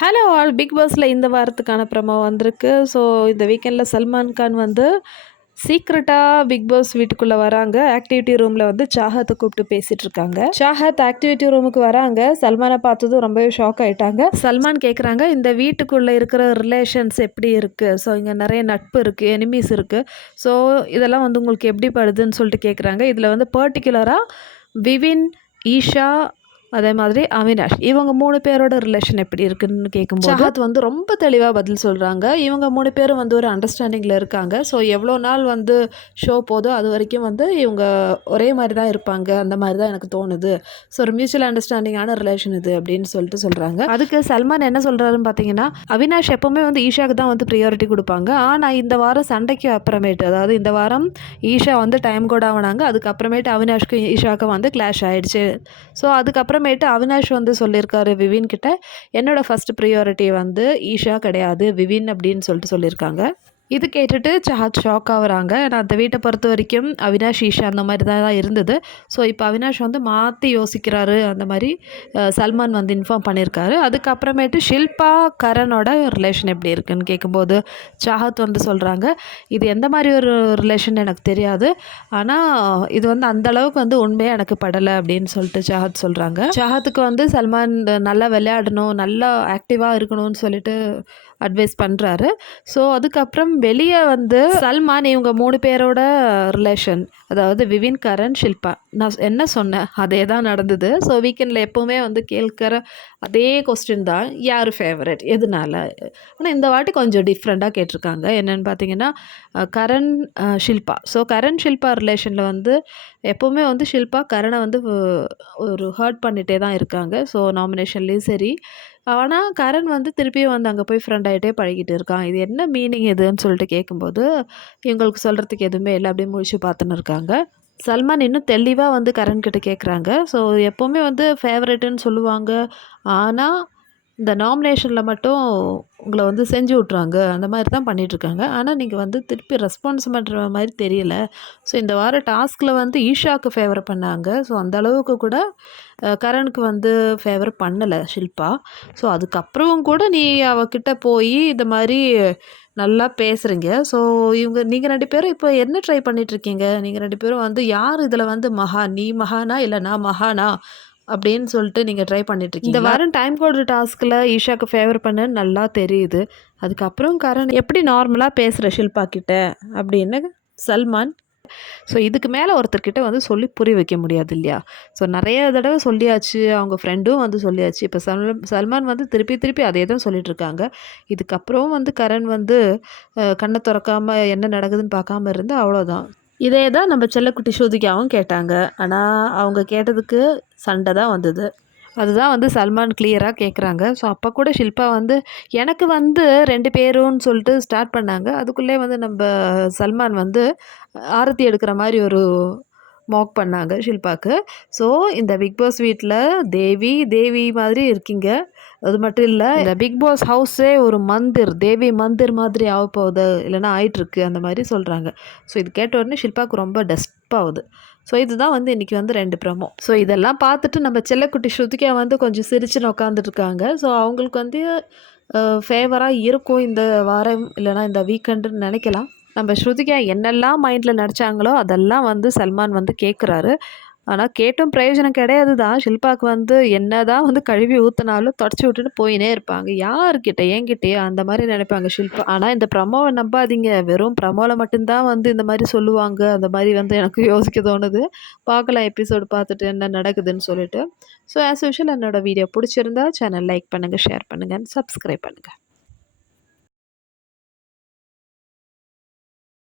Hello all, big பாஸில் இந்த வாரத்துக்கான ப்ரமோ வந்திருக்கு. ஸோ இந்த வீக்கெண்டில் சல்மான் கான் வந்து சீக்ரெட்டாக பிக் பாஸ் வீட்டுக்குள்ளே வராங்க. ஆக்டிவிட்டி ரூமில் வந்து சாஹத்தை கூப்பிட்டு பேசிகிட்டு இருக்காங்க. சாஹத் ஆக்டிவிட்டி ரூமுக்கு வராங்க. சல்மானை பார்த்ததும் ரொம்பவே ஷாக் ஆகிட்டாங்க. சல்மான் கேட்குறாங்க, இந்த வீட்டுக்குள்ளே இருக்கிற ரிலேஷன்ஸ் எப்படி இருக்குது? ஸோ இங்கே நிறைய நட்பு இருக்குது, எனிமீஸ் இருக்குது. ஸோ இதெல்லாம் வந்து உங்களுக்கு எப்படி படுதுன்னு சொல்லிட்டு கேட்குறாங்க. இதில் வந்து பர்டிகுலராக விவின், ஈஷா, அதே மாதிரி அவினாஷ், இவங்க 3 பேரோட ரிலேஷன் எப்படி இருக்குன்னு கேட்கும்போது சாஹத் வந்து ரொம்ப தெளிவாக பதில் சொல்கிறாங்க. இவங்க 3 பேரும் வந்து ஒரு அண்டர்ஸ்டாண்டிங்கில் இருக்காங்க. ஸோ எவ்வளோ நாள் வந்து ஷோ போதோ அது வரைக்கும் வந்து இவங்க ஒரே மாதிரி தான் இருப்பாங்க, அந்த மாதிரி தான் எனக்கு தோணுது. ஸோ ஒரு மியூச்சுவல் அண்டர்ஸ்டாண்டிங்கான ரிலேஷன் இது அப்படின்னு சொல்லிட்டு சொல்கிறாங்க. அதுக்கு சல்மான் என்ன சொல்கிறாருன்னு பார்த்தீங்கன்னா, அவினாஷ் எப்போவுமே வந்து ஈஷாவுக்கு தான் வந்து ப்ரியாரிட்டி கொடுப்பாங்க. ஆனால் இந்த வாரம் சண்டைக்கு அப்புறமேட்டு, அதாவது இந்த வாரம் ஈஷா வந்து டைம் கூட ஆகினாங்க. அதுக்கப்புறமேட்டு அவினாஷ்க்கும் ஈஷாவுக்கும் வந்து கிளாஷ் ஆகிடுச்சு. ஸோ அதுக்கப்புறமேட்டு அவினாஷ் வந்து சொல்லியிருக்காரு விவின் கிட்ட, என்னோட ஃபர்ஸ்ட் ப்ரியாரிட்டி வந்து ஈஷா கிடையாது, விவின் அப்படின்னு சொல்லிட்டு சொல்லியிருக்காங்க. இது கேட்டுட்டு சாஹத் ஷாக் ஆகுறாங்க. நான் அந்த வீட்டை பொறுத்த வரைக்கும் அவினாஷ், ஈஷா அந்த மாதிரி தான் இருந்தது. ஸோ இப்போ அவினாஷ் வந்து மாற்றி யோசிக்கிறாரு, அந்த மாதிரி சல்மான் வந்து இன்ஃபார்ம் பண்ணியிருக்காரு. அதுக்கப்புறமேட்டு ஷில்பா கரனோட ரிலேஷன் எப்படி இருக்குன்னு கேட்கும்போது சாஹத் வந்து சொல்கிறாங்க, இது எந்த மாதிரி ஒரு ரிலேஷன் எனக்கு தெரியாது, ஆனால் இது வந்து அந்தளவுக்கு வந்து உண்மையாக எனக்கு படலை அப்படின்னு சொல்லிட்டு சாஹத் சொல்கிறாங்க. சாஹத்துக்கு வந்து சல்மான் நல்லா விளையாடணும், நல்லா ஆக்டிவாக இருக்கணும்னு சொல்லிட்டு அட்வைஸ் பண்ணுறாரு. ஸோ அதுக்கப்புறம் வெளியே வந்து சல்மான் இவங்க 3 பேரோட ரிலேஷன், அதாவது விவின், கரண், ஷில்பா, நான் என்ன சொன்னேன் அதே தான் நடந்தது. ஸோ வீக்கெண்டில் எப்போவுமே வந்து கேட்குற அதே கொஸ்டின் தான், யார் ஃபேவரட் எதனால. ஆனால் இந்த வாட்டி கொஞ்சம் டிஃப்ரெண்ட்டாக கேட்டிருக்காங்க. என்னென்னு பார்த்தீங்கன்னா கரண், ஷில்பா. ஸோ கரண் ஷில்பா ரிலேஷனில் வந்து எப்போவுமே வந்து ஷில்பா கரணை வந்து ஒரு ஹர்ட் பண்ணிகிட்டே தான் இருக்காங்க. ஸோ நாமினேஷன்லேயும் சரி. ஆனால் கரண் வந்து திருப்பியும் வந்து அங்கே போய் ஃப்ரெண்ட் ஆகிட்டே பழகிட்டு இருக்கான். இது என்ன மீனிங் இதுன்னு சொல்லிட்டு கேட்கும்போது இவங்களுக்கு சொல்கிறதுக்கு எதுவுமே இல்லை, அப்படியே முழிச்சு பார்த்துன்னு இருக்காங்க. சல்மான் இன்னும் தெளிவாக வந்து கரண் கிட்ட கேட்குறாங்க. ஸோ எப்போவுமே வந்து ஃபேவரட்டுன்னு சொல்லுவாங்க, ஆனால் இந்த நாமினேஷனில் மட்டும் உங்களை வந்து செஞ்சு விட்றாங்க, அந்த மாதிரி தான் பண்ணிகிட்ருக்காங்க. ஆனால் நீங்கள் வந்து திருப்பி ரெஸ்பான்ஸ் பண்ணுற மாதிரி தெரியல. ஸோ இந்த வார டாஸ்கில் வந்து ஈஷாவுக்கு ஃபேவர் பண்ணாங்க. ஸோ அந்த அளவுக்கு கூட கரனுக்கு வந்து ஃபேவர் பண்ணலை ஷில்பா. ஸோ அதுக்கப்புறம் கூட நீ அவகிட்ட போய் இந்த மாதிரி நல்லா பேசுகிறீங்க. ஸோ நீங்கள் 2 பேரும் இப்போ என்ன ட்ரை பண்ணிகிட்ருக்கீங்க? நீங்கள் 2 பேரும் வந்து யார் இதில் வந்து மகான்? நீ மகானா இல்லை நான் மகானா அப்படின்னு சொல்லிட்டு நீங்கள் ட்ரை பண்ணிட்டுருக்கீங்க. இந்த வாரம் டைம் கோடு டாஸ்கில் ஈஷாவுக்கு ஃபேவர் பண்ண நல்லா தெரியுது. அதுக்கப்புறம் கரண் எப்படி நார்மலாக பேசுகிற ஷில்பா கிட்ட அப்படின்னு சல்மான். ஸோ இதுக்கு மேலே ஒருத்தர்கிட்ட வந்து சொல்லி புரிய வைக்க முடியாது இல்லையா? ஸோ நிறைய தடவை சொல்லியாச்சு, அவங்க ஃப்ரெண்டும் வந்து சொல்லியாச்சு. இப்போ சல்மான் வந்து திருப்பி திருப்பி அதே தான் சொல்லிகிட்ருக்காங்க. இதுக்கப்புறம் வந்து கரண் வந்து கண்ணை திறக்காமல் என்ன நடக்குதுன்னு பார்க்காம இருந்து அவ்வளோதான். இதே தான் நம்ம செல்லக்குட்டி ஸ்ருதிகாவும் கேட்டாங்க. ஆனால் அவங்க கேட்டதுக்கு சண்டை தான் வந்தது. அதுதான் வந்து சல்மான் கிளியராக கேட்குறாங்க. ஸோ அப்போ கூட ஷில்பா வந்து எனக்கு வந்து 2 பேருன்னு சொல்லிட்டு ஸ்டார்ட் பண்ணாங்க. அதுக்குள்ளே வந்து நம்ம சல்மான் வந்து ஆரத்தி எடுக்கிற மாதிரி ஒரு மாக் பண்ணாங்க ஷில்பாவுக்கு. ஸோ இந்த பிக் பாஸ் வீட்டில் தேவி மாதிரி இருக்கீங்க. அது மட்டும் இல்லை, இந்த பிக் பாஸ் ஹவுஸே ஒரு மந்திர், தேவி மந்திர் மாதிரி ஆக போகுது, இல்லைன்னா ஆயிட்டுருக்கு அந்த மாதிரி சொல்கிறாங்க. ஸோ இது கேட்ட உடனே ஷில்பாவுக்கு ரொம்ப டஸ்ப்பாகுது. ஸோ இதுதான் வந்து இன்றைக்கி வந்து 2 ப்ரமோ. ஸோ இதெல்லாம் பார்த்துட்டு நம்ம செல்லக்குட்டி ஸ்ருதிகா வந்து கொஞ்சம் சிரிச்சுன்னு உட்காந்துட்ருக்காங்க. ஸோ அவங்களுக்கு வந்து ஃபேவராக இருக்கும் இந்த வாரம், இல்லைனா இந்த வீக்கெண்டுன்னு நினைக்கலாம். நம்ம ஸ்ருதிகா என்னெல்லாம் மைண்டில் நினச்சாங்களோ அதெல்லாம் வந்து சல்மான் வந்து கேட்குறாரு. ஆனால் கேட்டும் பிரயோஜனம் கிடையாது தான். ஷில்பாவுக்கு வந்து என்ன தான் வந்து கழுவி ஊற்றினாலும் தொடச்சி விட்டுட்டு போயினே இருப்பாங்க. யார்கிட்ட என்கிட்டயே அந்த மாதிரி நினைப்பாங்க ஷில்பா. ஆனால் இந்த ப்ரமோவை நம்பாதீங்க, வெறும் ப்ரமோவில் மட்டும்தான் வந்து இந்த மாதிரி சொல்லுவாங்க, அந்த மாதிரி வந்து எனக்கு யோசிக்க தோணுது. பார்க்கலாம் எபிசோடு பார்த்துட்டு என்ன நடக்குதுன்னு சொல்லிட்டு. ஸோ ஆஸ் யூஷுவல் என்னோடய வீடியோ பிடிச்சிருந்தா சேனல் லைக் பண்ணுங்கள், ஷேர் பண்ணுங்கள், சப்ஸ்கிரைப் பண்ணுங்கள்.